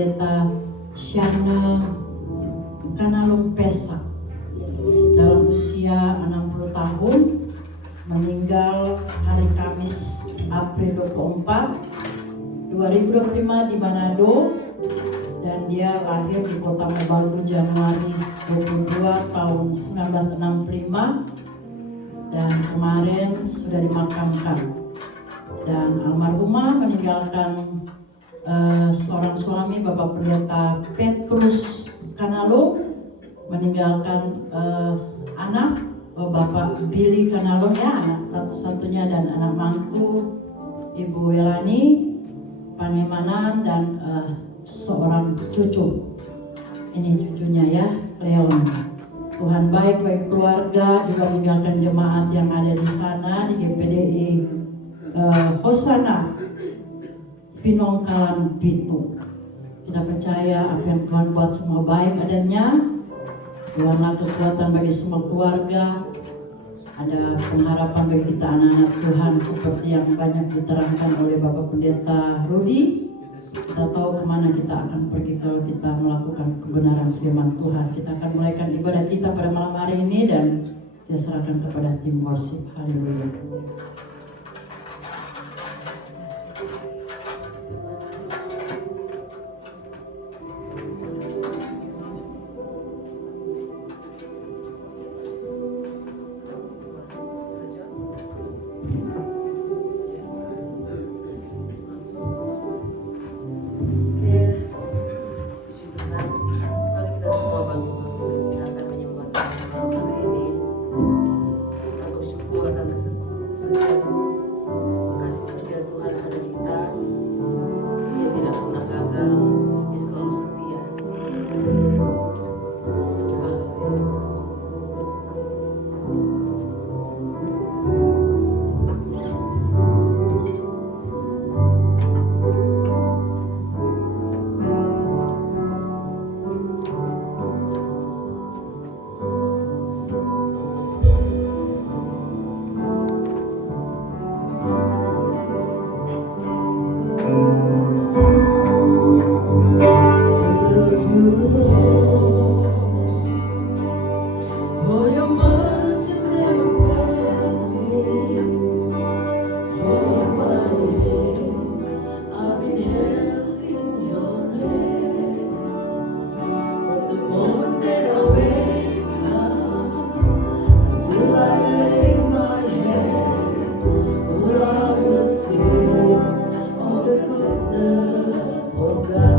Pendeta Shana Kanalung Pesak dalam usia 60 tahun, meninggal hari Kamis April 24, 2025 di Manado, dan dia lahir di Kota Mobagu Januari 22 tahun 1965 dan kemarin sudah dimakamkan. Dan almarhumah meninggalkan seorang suami, Bapak Pendeta Petrus Kanalung, meninggalkan anak Bapak Billy Kanalung, ya, anak satu-satunya, dan anak mantu Ibu Welani Panemanan, dan seorang cucu. Ini cucunya, ya, Leon. Tuhan baik bagi keluarga, juga meninggalkan jemaat yang ada di sana di GPDI Hosana Pinongkalan Bitu. Kita percaya apa yang Tuhan buat semua baik adanya. Tuhanlah kekuatan bagi semua keluarga. Ada pengharapan bagi kita anak-anak Tuhan seperti yang banyak diterangkan oleh Bapak Pendeta Rudi. Kita tahu kemana kita akan pergi kalau kita melakukan kebenaran firman Tuhan. Kita akan mulaikan ibadah kita pada malam hari ini dan saya serahkan kepada tim worship. Haleluya.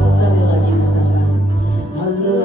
Sekali lagi katakan, haleluya.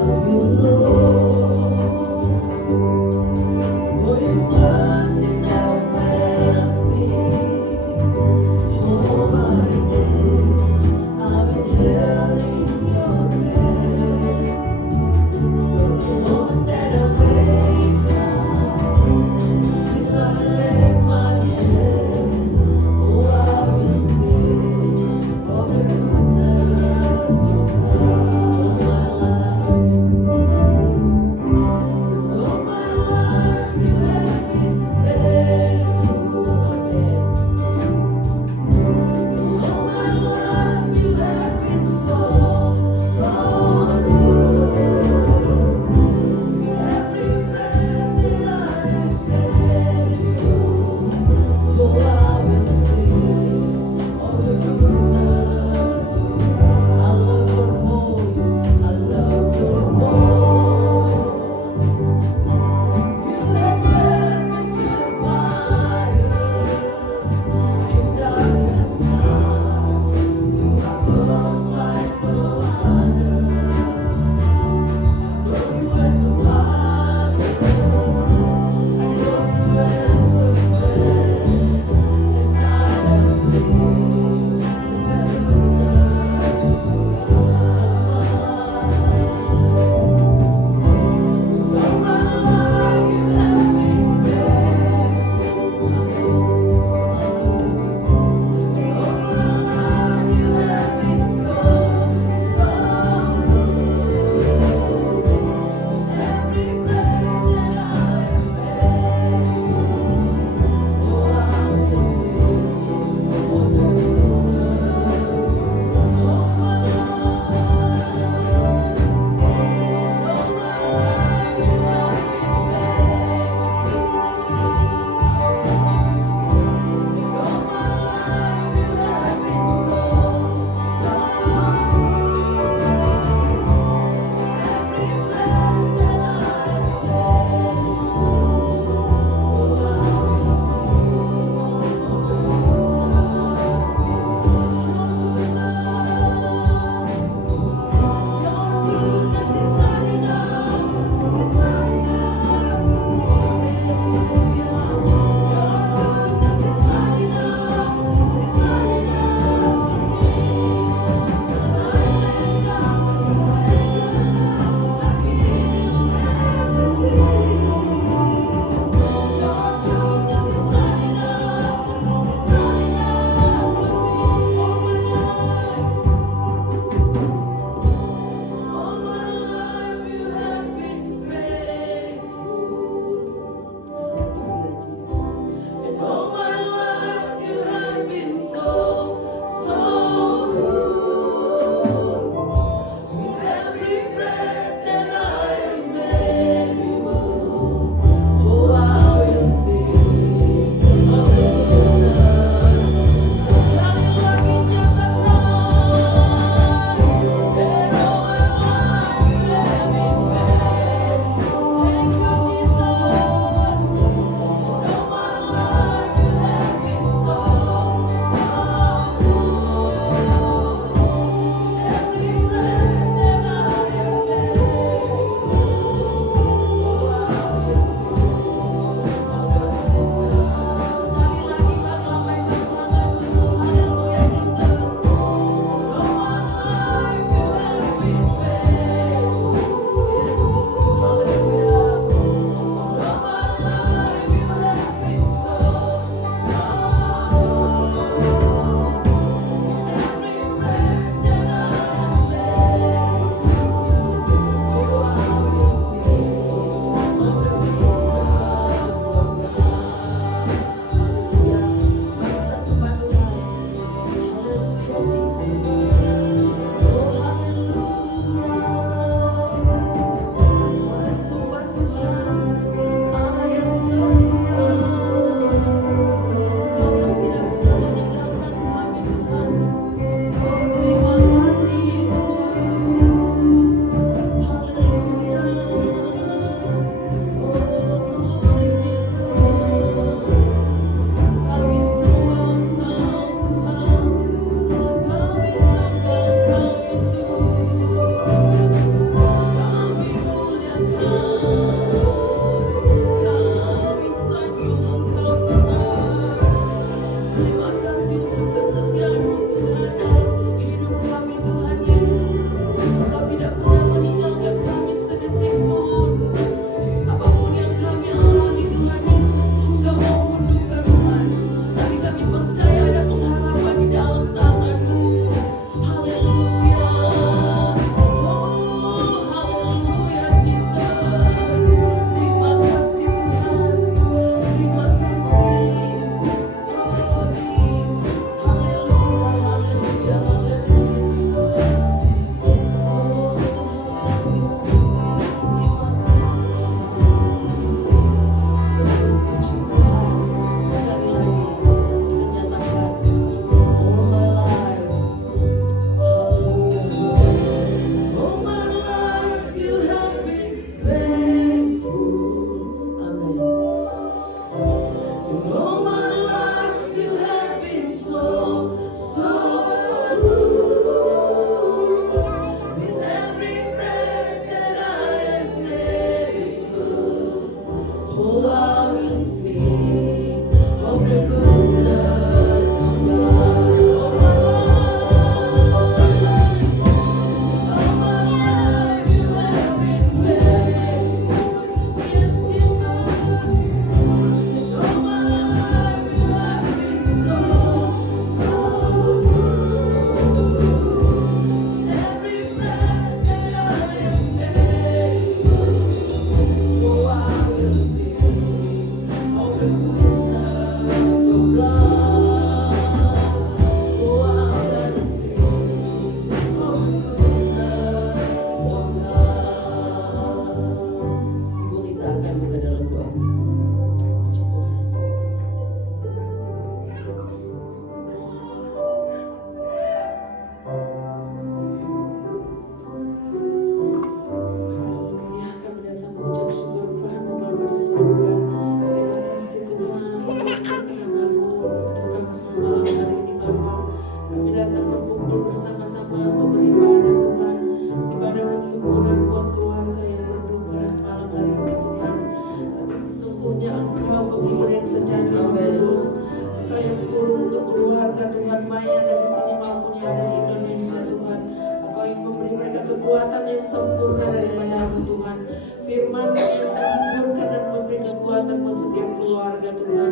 kekuatan yang sempurna daripada-Mu Tuhan. Firman yang menghiburkan dan memberi kekuatan buat setiap keluarga Tuhan.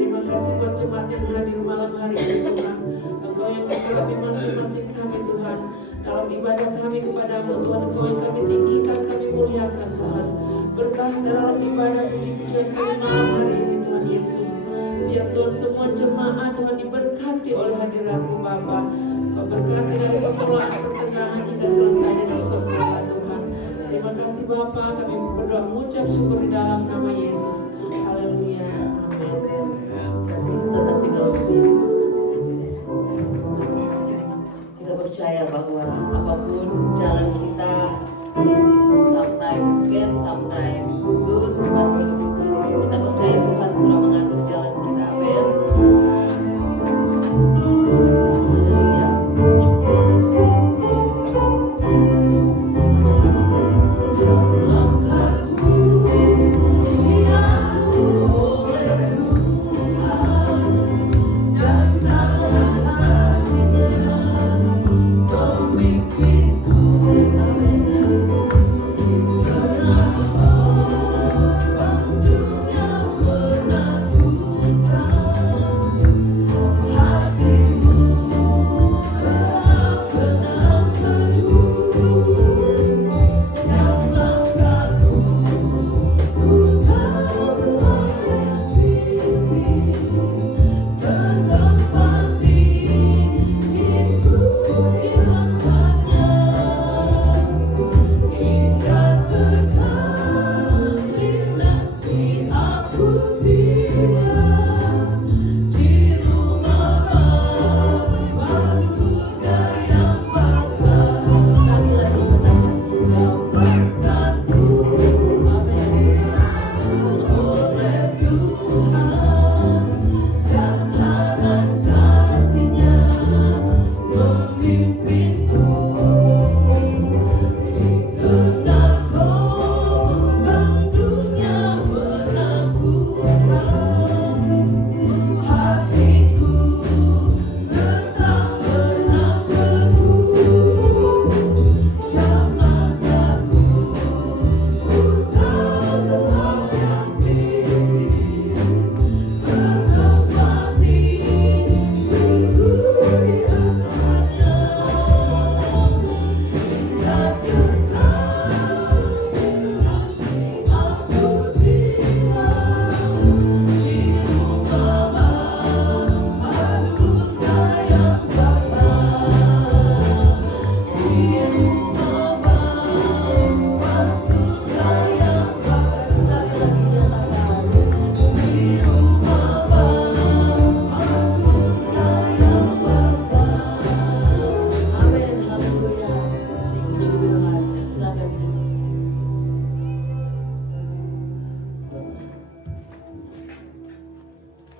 Terima kasih buat jemaat yang hadir malam hari ini Tuhan. Engkau yang menggenapi masing-masing kami Tuhan. Dalam ibadah kami kepada-Mu Tuhan, Engkau yang kami tinggikan, kami muliakan Tuhan. Berkah dalam ibadah puji-pujian kami malam hari ini Tuhan Yesus. Biar Tuhan semua jemaat Tuhan diberkati oleh hadirat-Mu Bapa. Kau berkati dari permulaan pertengahan hingga selesai dengan sempurna Tuhan. Terima kasih Bapa, kami berdoa mengucap syukur di dalam nama Yesus. Haleluya, amin. Tetap tinggal berdiri. Kita percaya bahwa apapun jalan kita, sometimes bad, sometimes good, but kita percaya Tuhan sudah mengatur jalan kita. Amin. Haleluya. Sama-sama.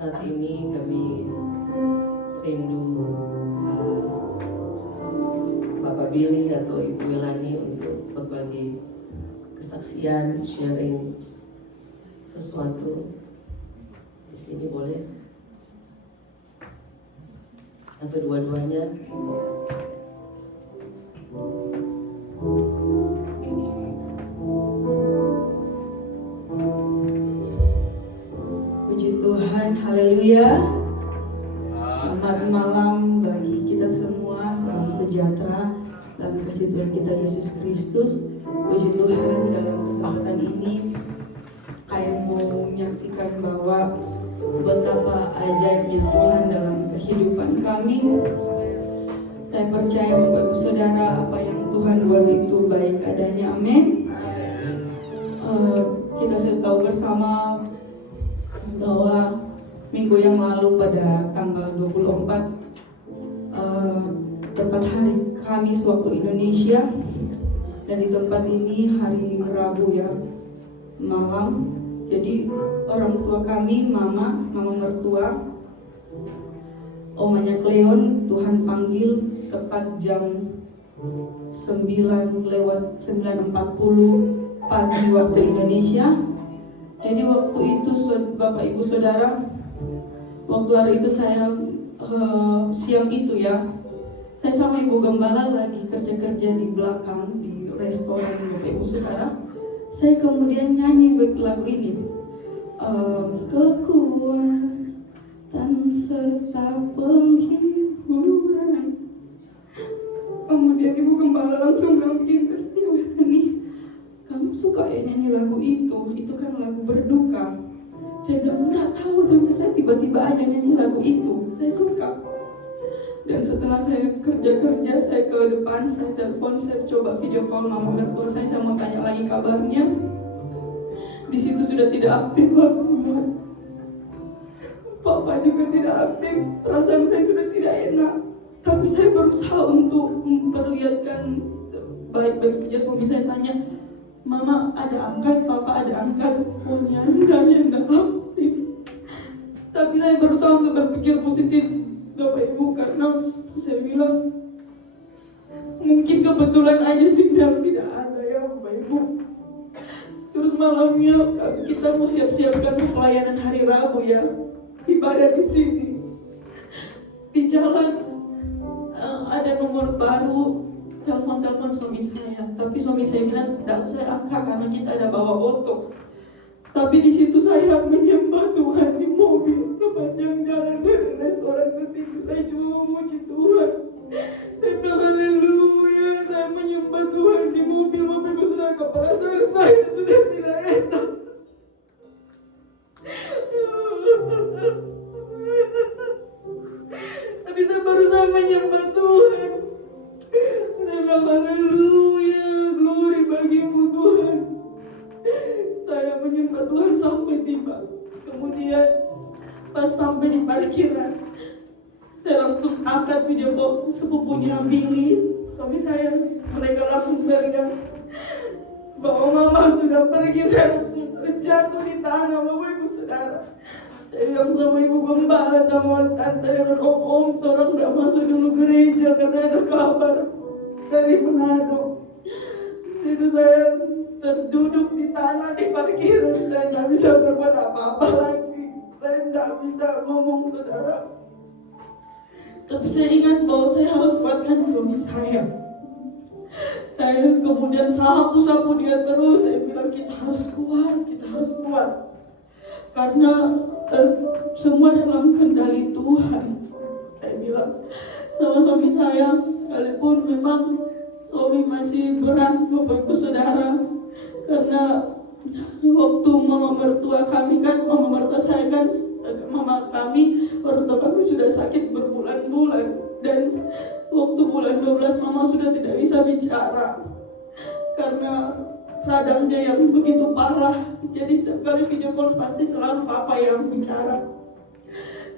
Saat ini kami rindu Bapak Billy atau Ibu Melani untuk berbagi kesaksian, sharing sesuatu. Di sini boleh? Atau dua-duanya? Puji Tuhan, haleluya. Selamat malam bagi kita semua, salam sejahtera dalam kasih Tuhan kita Yesus Kristus. Puji Tuhan, dalam kesempatan ini kami mau menyaksikan bahwa betapa ajaibnya Tuhan dalam kehidupan kami. Saya percaya Bapak Ibu Saudara, apa yang Tuhan buat itu baik adanya, amin. Kita sudah tahu bersama bahwa minggu yang lalu pada tanggal 24 tepat hari Kamis waktu Indonesia, dan di tempat ini hari Rabu ya malam. Jadi orang tua kami, mama mertua, omanya Cleon, Tuhan panggil tepat jam 9:40 pagi waktu Indonesia. Jadi waktu itu Bapak Ibu Saudara, waktu hari itu saya siang itu ya, Saya sama Ibu Gembala lagi kerja-kerja di belakang di restoran Bapak Ibu Saudara. Saya kemudian nyanyi lagu ini. Kekuatan serta penghiburan. Kemudian Ibu Gembala langsung bilang begini ke saya, "Nih, kamu suka ya nyanyi lagu itu kan lagu berduka." Saya bilang, "Enggak tahu tante, saya tiba-tiba aja nyanyi lagu itu, saya suka." Dan setelah saya kerja, saya ke depan, saya telepon, saya coba video call mama mertua saya mau tanya lagi kabarnya. Di situ sudah tidak aktif lagi. Papa juga tidak aktif, perasaan saya sudah tidak enak. Tapi saya berusaha untuk memperlihatkan baik-baik saja. Suami saya tanya, "Mama ada angkat, Papa ada angkat." Oh nyandanya tidak aktif. Tapi saya berusaha untuk berpikir positif, Bapak Ibu, karena saya bilang mungkin kebetulan aja signal tidak ada ya Bapak Ibu. Terus malamnya kita mau siap-siapkan pelayanan hari Rabu ya, ibadah di sini. Di jalan ada nomor baru, telepon suami saya. Tapi suami saya bilang tidak usah angkat karena kita ada bawa oto. Tapi di situ saya menyembah Tuhan di mobil sepanjang jalan dari restoran ke situ. Saya cuma memuji Tuhan. Saya bilang haleluya, saya menyembah Tuhan di mobil. Bapak Ibu Saudara, kepala saya sudah tidak enak. Tapi saya berusaha menyembah Tuhan. Saya bilang haleluya, glory bagimu Tuhan. Saya menyembah Tuhan sampai tiba. Kemudian pas sampai di parkiran, saya langsung angkat video call sepupunya Billy. Suami saya, mereka langsung teriak bahwa mama sudah pergi. Saya terjatuh di tanah, Bapak Ibu Saudara. Saya bilang sama Ibu Gembala, sama tante dan om, tolong gak masuk dulu gereja karena ada kabar dari Manado. Itu saya terduduk di tanah di parkiran. Saya tidak bisa berbuat apa-apa lagi. Saya tidak bisa ngomong, saudara. Tapi saya ingat bahwa saya harus kuatkan suami saya. Saya kemudian sapu dia terus. Saya bilang kita harus kuat. Karena semua dalam kendali Tuhan. Saya bilang sama suami saya, sekalipun memang suami masih berat, Bapak Ibu Saudara, karena waktu mama mertua kami sudah sakit berbulan-bulan, dan waktu bulan 12 mama sudah tidak bisa bicara karena radangnya yang begitu parah. Jadi setiap kali video call pasti selalu papa yang bicara.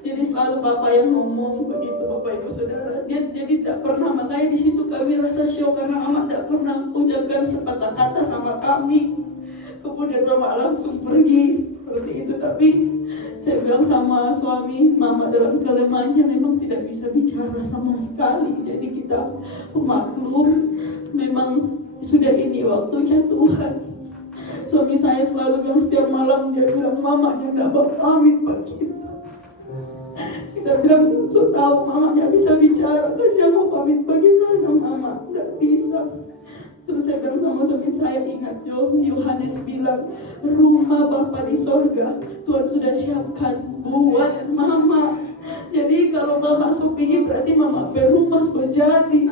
Jadi selalu papa yang ngomong begitu, Bapak Ibu Saudara. Dia jadi tidak pernah, makanya di situ kami rasa shock karena mama tidak pernah ucapkan sepatah kata sama kami. Kemudian mama langsung pergi seperti itu. Tapi saya bilang sama suami, mama dalam kelemahannya memang tidak bisa bicara sama sekali. Jadi kita maklum, memang sudah ini waktunya Tuhan. Suami saya selalu bilang setiap malam, dia bilang mamanya tidak pamit Pak kita. Kita bilang, so tahu mamanya bisa bicara, kasih mau pamit bagaimana mama? Tidak bisa. Terus saya bilang sama suami saya, ingat Yohanes bilang, rumah Bapa di sorga Tuhan sudah siapkan buat mama. Jadi kalau mama suping berarti mama berumah sudah jadi.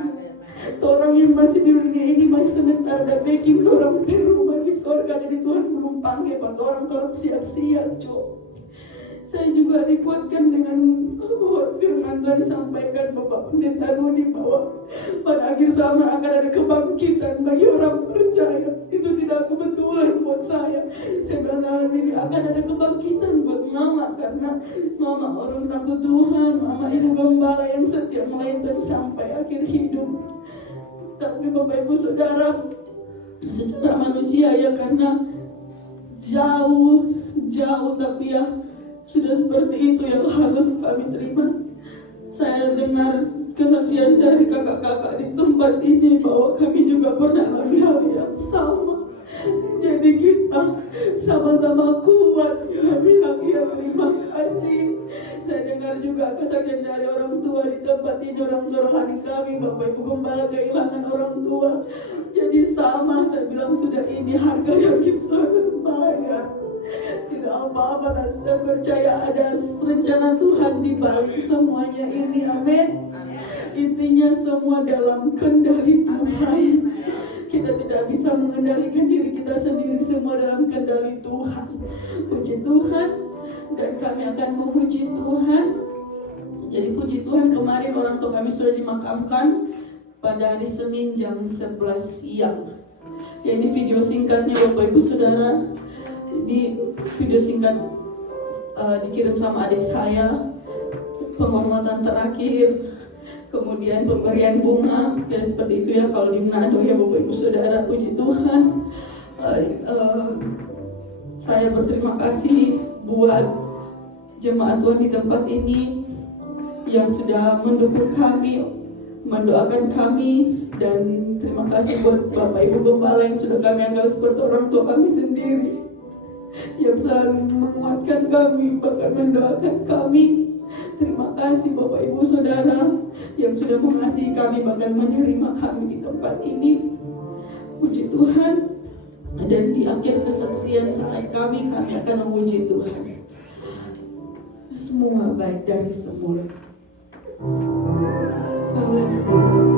Orang yang masih di dunia ini masih sebentar dan baking orang berumah di sorga. Jadi Tuhan belum panggil orang siap-siap Saya juga dikuatkan dengan firman Tuhan disampaikan Bapak Pendeta Rudi bahwa pada akhir zaman akan ada kebangkitan bagi orang percaya. Itu tidak kebetulan buat saya. Saya bilang ini akan ada kebangkitan buat mama, karena mama orang takut Tuhan, mama Ibu Gembala yang setia melayani sampai akhir hidup. Tapi Bapak Ibu Saudara, secara manusia ya, karena jauh tapi ya sudah seperti itu yang harus kami terima. Saya dengar kesaksian dari kakak-kakak di tempat ini bahwa kami juga pernah alami hal yang sama. Jadi kita sama-sama kuat. Ya, bilang ya terima kasih. Saya dengar juga kesaksian dari orang tua di tempat ini, orang tua rohani kami, Bapak Ibu Gembala kehilangan orang tua. Jadi sama, saya bilang sudah ini harga yang kita harus bayar. Tidak apa-apa, dan percaya ada rencana Tuhan di balik semuanya ini, amin. Intinya semua dalam kendali Tuhan. Kita tidak bisa mengendalikan diri kita sendiri, semua dalam kendali Tuhan. Puji Tuhan, dan kami akan memuji Tuhan. Jadi puji Tuhan, kemarin orang tua kami sudah dimakamkan pada hari Senin jam 11 siang. Ya, ini video singkatnya Bapak Ibu Saudara. Ini video singkat dikirim sama adik saya. Penghormatan terakhir, kemudian pemberian bunga, ya seperti itu ya kalau di Manado ya Bapak Ibu Saudara. Puji Tuhan. Saya berterima kasih buat jemaat Tuhan di tempat ini yang sudah mendukung kami, mendoakan kami, dan terima kasih buat Bapak Ibu Gembala yang sudah kami anggap seperti orang tua kami sendiri, yang selalu menguatkan kami, bahkan mendoakan kami. Terima kasih Bapak Ibu Saudara yang sudah mengasihi kami, bahkan menerima kami di tempat ini. Puji Tuhan. Dan di akhir kesaksian selain kami akan memuji Tuhan. Semua baik dari semula. Dari semula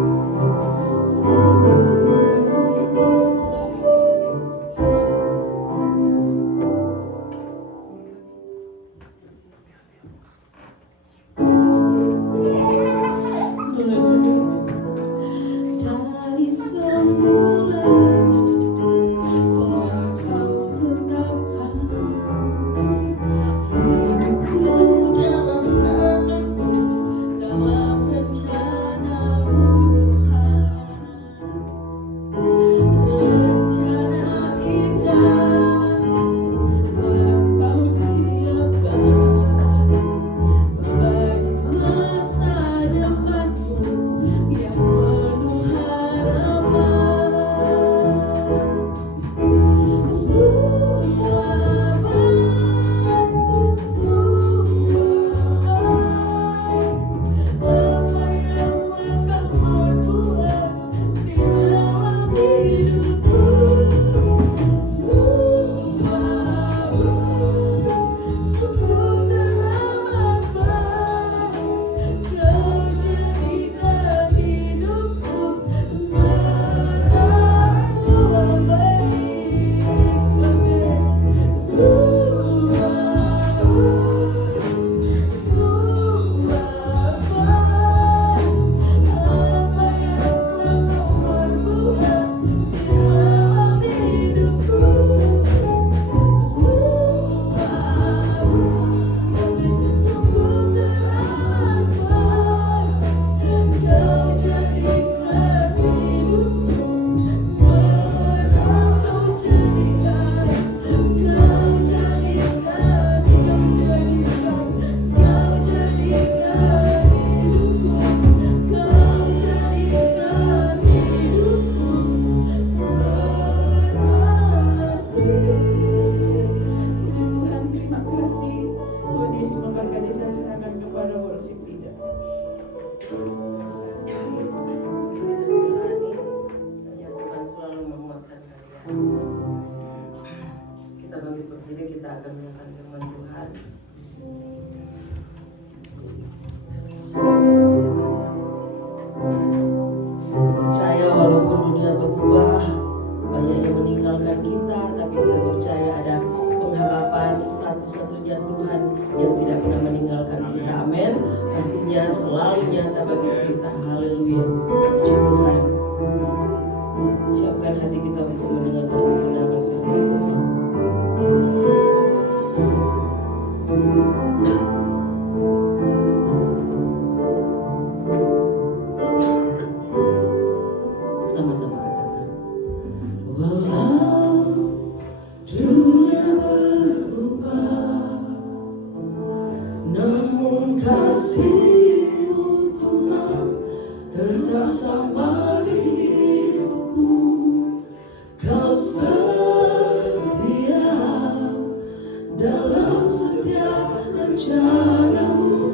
dalam setiap rencanamu.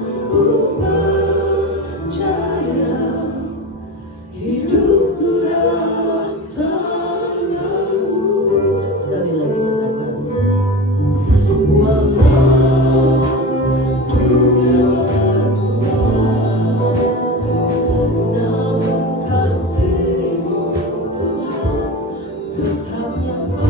tetap yang